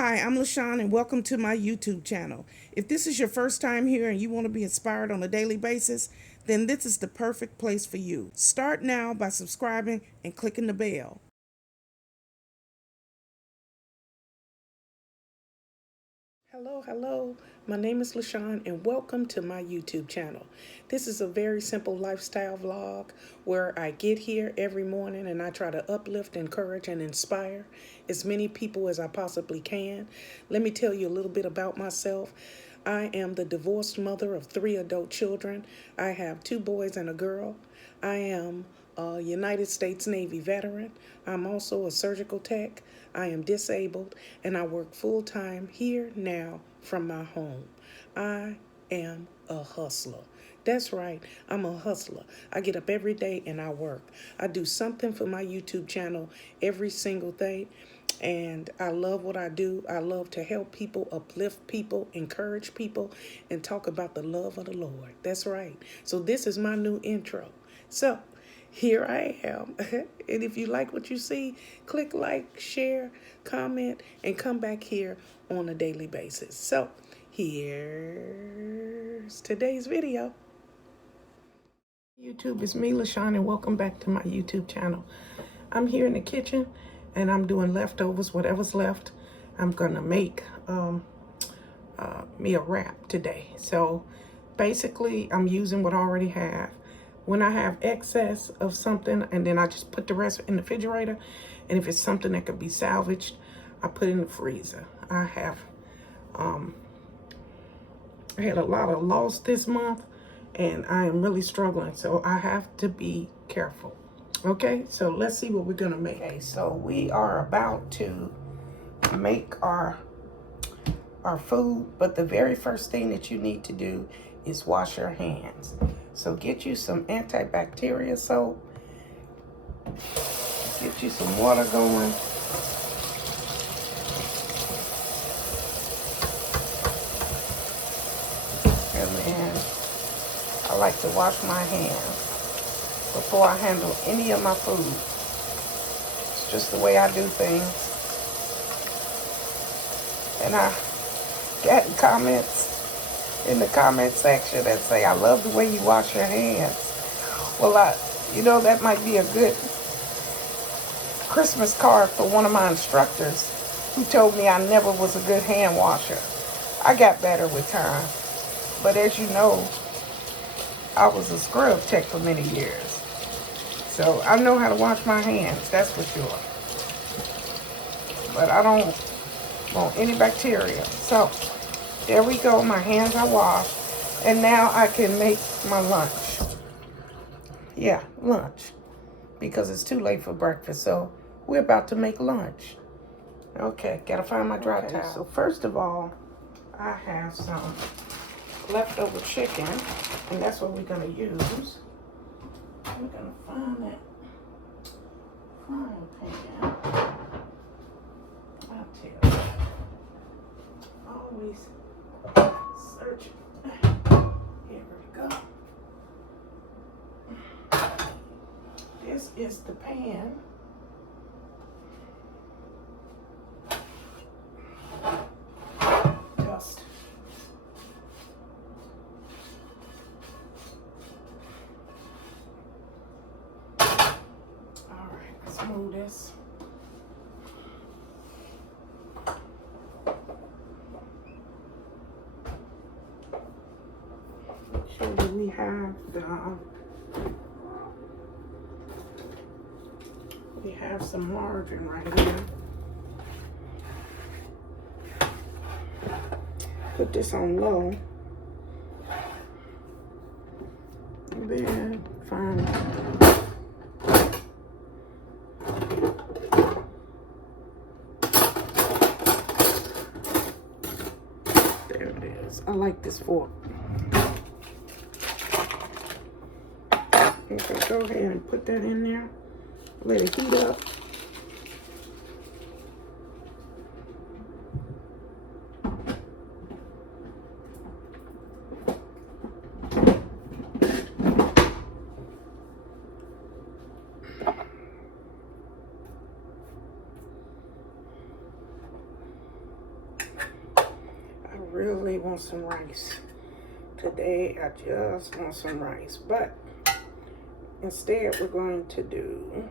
Hi, I'm LaShawn and welcome to my YouTube channel. If this is your first time here and you want to be inspired on a daily basis, then this is the perfect place for you. Start now by subscribing and clicking the bell. Hello. My name is LaShawn and welcome to my YouTube channel. This is a very simple lifestyle vlog where I get here every morning and I try to uplift, encourage, and inspire as many people as I possibly can. Let me tell you a little bit about myself. I am the divorced mother of 3 adult children. I have 2 boys and a girl. I am a United States Navy veteran. I'm also a surgical tech. I am disabled and I work full-time here now from my home. I am a hustler. That's right, I'm a hustler. I get up every day and I work. I do something for my YouTube channel every single day. And I love what I do. I love to help people, uplift people, encourage people, and talk about the love of the Lord. That's right. So this is my new intro. So here I am. And if you like what you see, click like, share, comment, and come back here on a daily basis. So here's today's video. YouTube, it's me, LaShawn, and welcome back to my YouTube channel. I'm here in the kitchen and I'm doing leftovers, whatever's left. I'm gonna make me a wrap today. So basically I'm using what I already have. When I have excess of something, and then I just put the rest in the refrigerator, and if it's something that could be salvaged, I put it in the freezer. I had a lot of loss this month and I am really struggling, so I have to be careful. Okay, so let's see what we're gonna make. Okay, so we are about to make our food, but the very first thing that you need to do is wash your hands. So get you some antibacterial soap, get you some water going. And then I like to wash my hands before I handle any of my food. It's just the way I do things. And I got comments in the comment section that say, I love the way you wash your hands. Well, that might be a good Christmas card for one of my instructors who told me I never was a good hand washer. I got better with time. But as you know, I was a scrub tech for many years. So I know how to wash my hands, that's for sure. But I don't want any bacteria. So there we go, my hands are washed. And now I can make my lunch. Yeah, lunch. Because it's too late for breakfast, so we're about to make lunch. Okay, gotta find my dry towel. So first of all, I have some leftover chicken, and that's what we're gonna use. We're gonna find that frying pan. I'll tell you, always searching. Here we go. This is the pan. Dust. All right, let's move this. Make sure that we have some margarine right here. Put this on low. And then find there it is. I like this fork. Okay, go ahead and put that in there. Let it heat up. really want some rice. Today, I just want some rice. But instead, we're going to do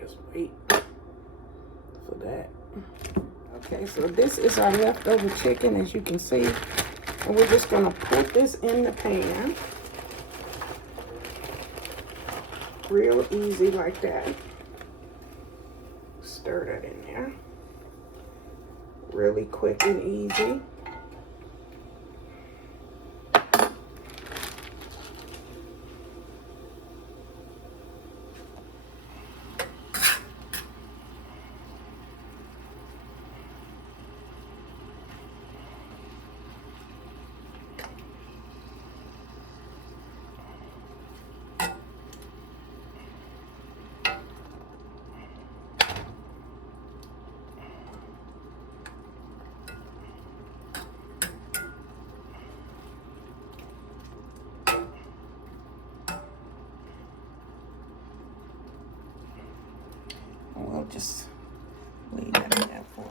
just wait for that. Okay, so this is our leftover chicken, as you can see. And we're just gonna put this in the pan. Real easy like that. Stir that in there. Really quick and easy. We'll just leave that in there for me.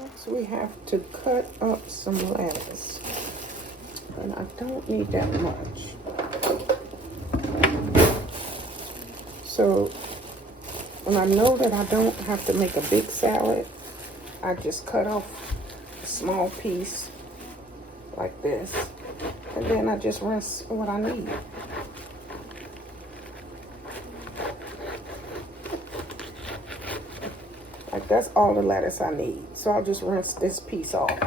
Next, we have to cut up some lettuce. And I don't need that much. So when I know that I don't have to make a big salad, I just cut off a small piece like this. And then I just rinse what I need. Like that's all the lettuce I need. So I'll just rinse this piece off.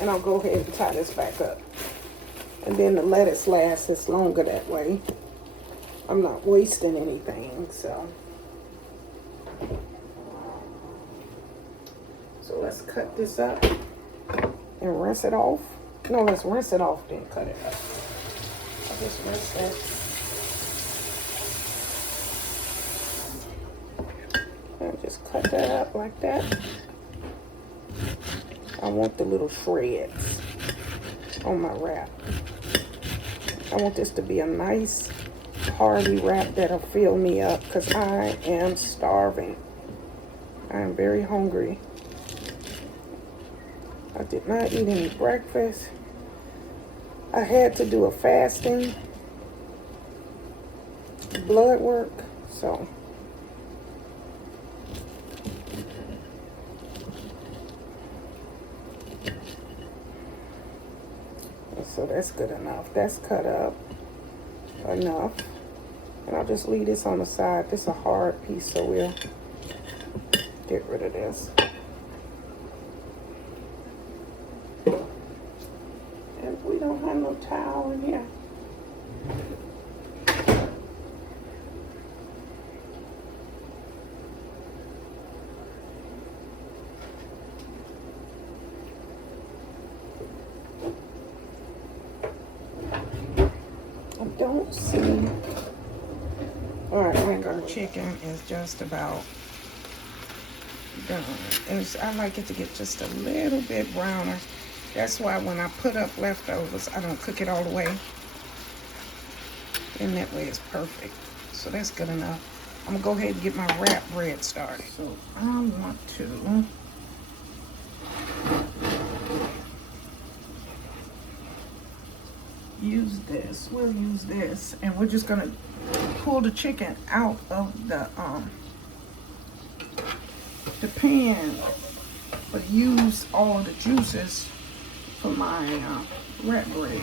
And I'll go ahead and tie this back up. And then the lettuce lasts longer that way. I'm not wasting anything, so let's cut this up and rinse it off. No, let's rinse it off, then cut it up. I'll just rinse that. And just cut that up like that. I want the little shreds on my wrap. I want this to be a nice hearty wrap that'll fill me up because I am starving. I am very hungry. I did not eat any breakfast. I had to do a fasting blood work, so that's good enough. That's cut up enough. And I'll just leave this on the side. This is a hard piece, so we'll get rid of this. And we don't have no towel in here. I don't see. Alright, our chicken is just about done. I like it to get just a little bit browner. That's why when I put up leftovers, I don't cook it all the way. And that way it's perfect. So that's good enough. I'm gonna go ahead and get my wrap bread started. So I want to use this. We'll use this, and we're just gonna pull the chicken out of the pan, but use all of the juices for my wrap bread.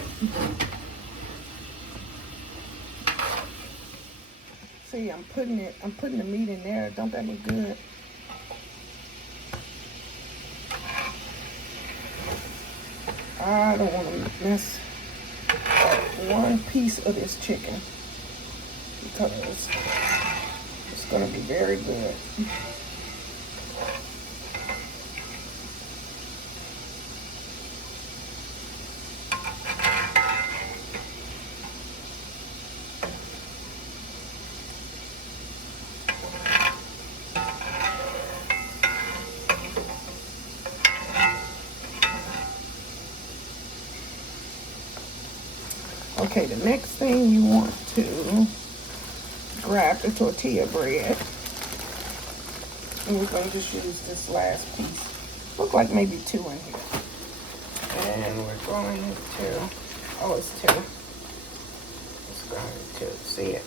See, I'm putting the meat in there. Don't that look good? I don't want to mess. one piece of this chicken because it's going to be very good. Okay, the next thing you want to grab the tortilla bread. And we're going to just use this last piece. Look like maybe 2 in here. And we're going to, oh, it's 2. It's going to, see it.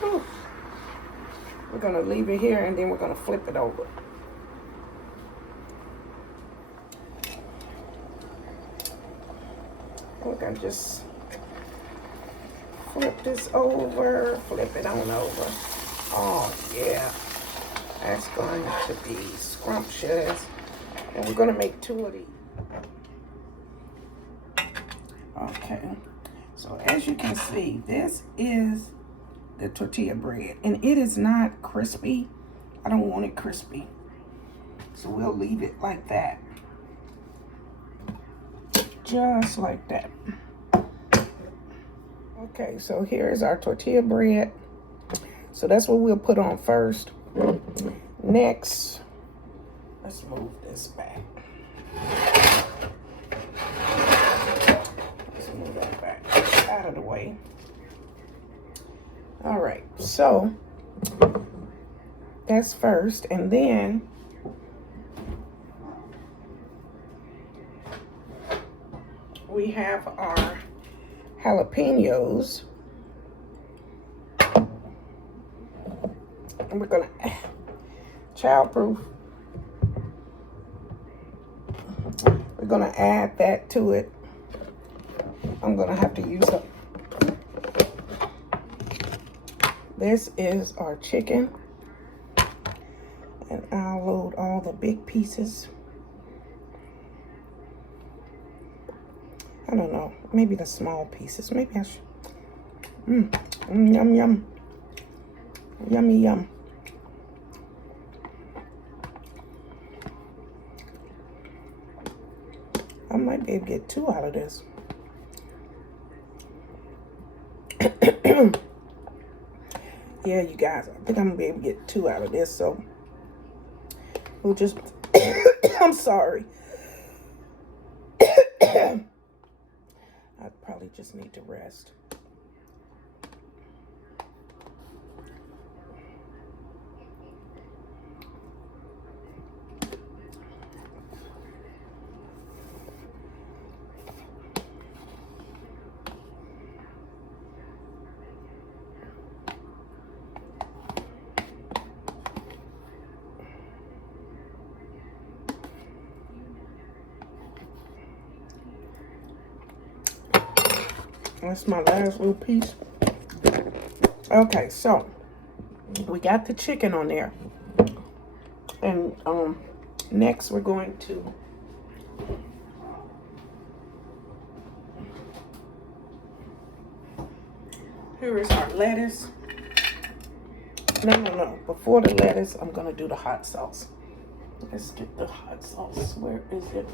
Whew. We're going to leave it here and then we're going to flip it over. We're going to just flip this over, flip it on over. Oh, yeah. That's going to be scrumptious. And we're going to make 2 of these. Okay. So as you can see, this is the tortilla bread. And it is not crispy. I don't want it crispy. So we'll leave it like that. Just like that. Okay, so here's our tortilla bread. So that's what we'll put on first. Next, let's move this back. Let's move that back out of the way. All right, so that's first, and then we have our jalapenos. And we're gonna, childproof. We're gonna add that to it. I'm gonna have to use up. This is our chicken. And I'll load all the big pieces. I don't know, maybe the small pieces. Maybe I should. Yum, yum. Yummy, yum. I might be able to get 2 out of this. Yeah, you guys, I think I'm gonna be able to get 2 out of this, so we'll just, I'm sorry. I probably just need to rest. That's my last little piece. Okay, so we got the chicken on there. And next we're going to here is our lettuce. No. Before the lettuce, I'm gonna do the hot sauce. Let's get the hot sauce. Where is it?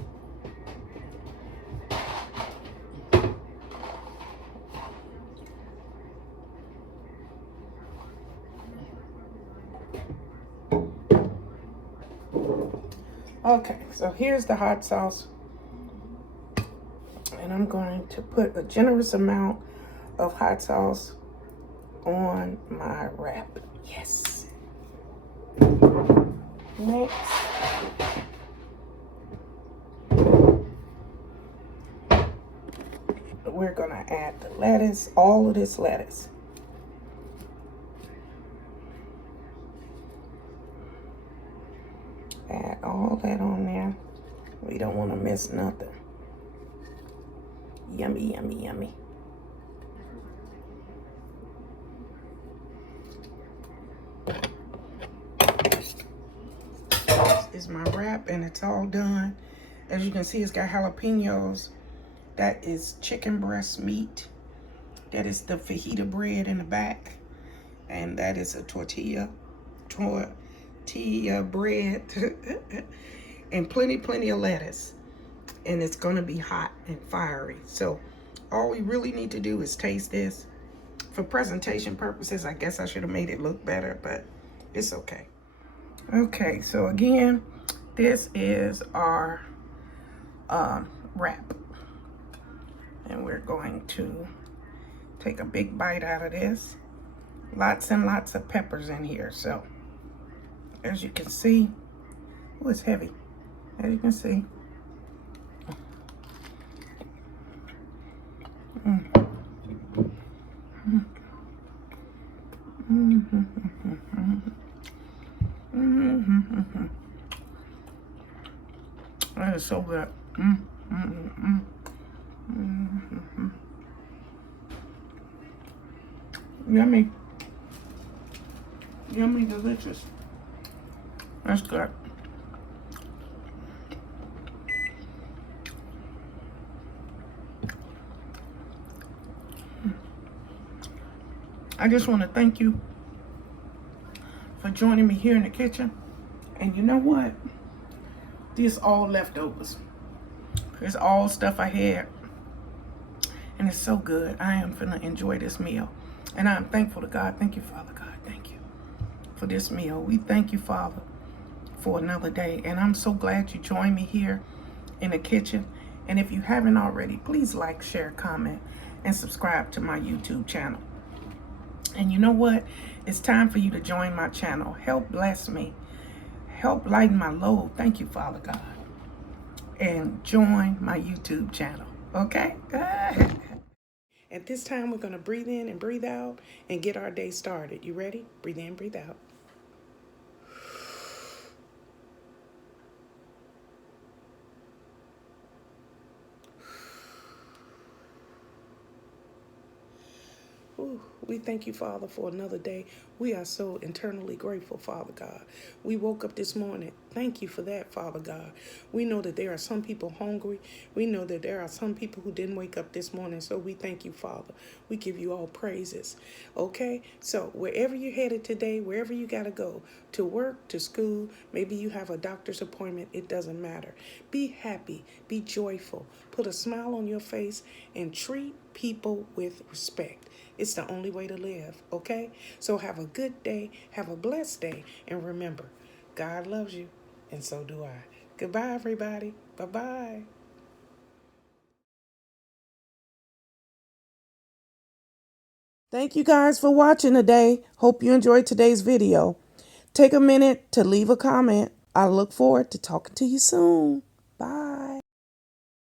Okay, so here's the hot sauce. And I'm going to put a generous amount of hot sauce on my wrap. Yes. Next, we're gonna add the lettuce, all of this lettuce. Add all that on there. We don't want to miss nothing. Yummy, yummy, yummy. This is my wrap and it's all done. As you can see, it's got jalapenos. That is chicken breast meat. That is the fajita bread in the back. And that is a tortilla bread. And plenty of lettuce. And it's gonna be hot and fiery. So all we really need to do is taste this. For presentation purposes, I guess I should have made it look better, but it's okay. Okay, so again, this is our wrap. And we're going to take a big bite out of this. Lots and lots of peppers in here. So as you can see, oh, it's heavy. As you can see. That is so good. Yummy. Yummy, delicious. That's good. I just want to thank you for joining me here in the kitchen. And you know what? This all leftovers. It's all stuff I had. And it's so good. I am finna enjoy this meal. And I am thankful to God. Thank you, Father God. Thank you for this meal. We thank you, Father, for another day. And I'm so glad you joined me here in the kitchen. And if you haven't already, please like, share, comment, and subscribe to my YouTube channel. And you know what? It's time for you to join my channel. Help bless me. Help lighten my load. Thank you, Father God. And join my YouTube channel. Okay? At this time, we're going to breathe in and breathe out and get our day started. You ready? Breathe in, breathe out. Ooh, we thank you, Father, for another day. We are so internally grateful, Father God. We woke up this morning. Thank you for that, Father God. We know that there are some people hungry. We know that there are some people who didn't wake up this morning. So we thank you, Father. We give you all praises. Okay? So wherever you're headed today, wherever you got to go, to work, to school, maybe you have a doctor's appointment, it doesn't matter. Be happy. Be joyful. Put a smile on your face and treat people with respect. It's the only way to live, okay? So have a good day, have a blessed day, and remember, God loves you, and so do I. Goodbye, everybody. Bye-bye. Thank you guys for watching today. Hope you enjoyed today's video. Take a minute to leave a comment. I look forward to talking to you soon. Bye.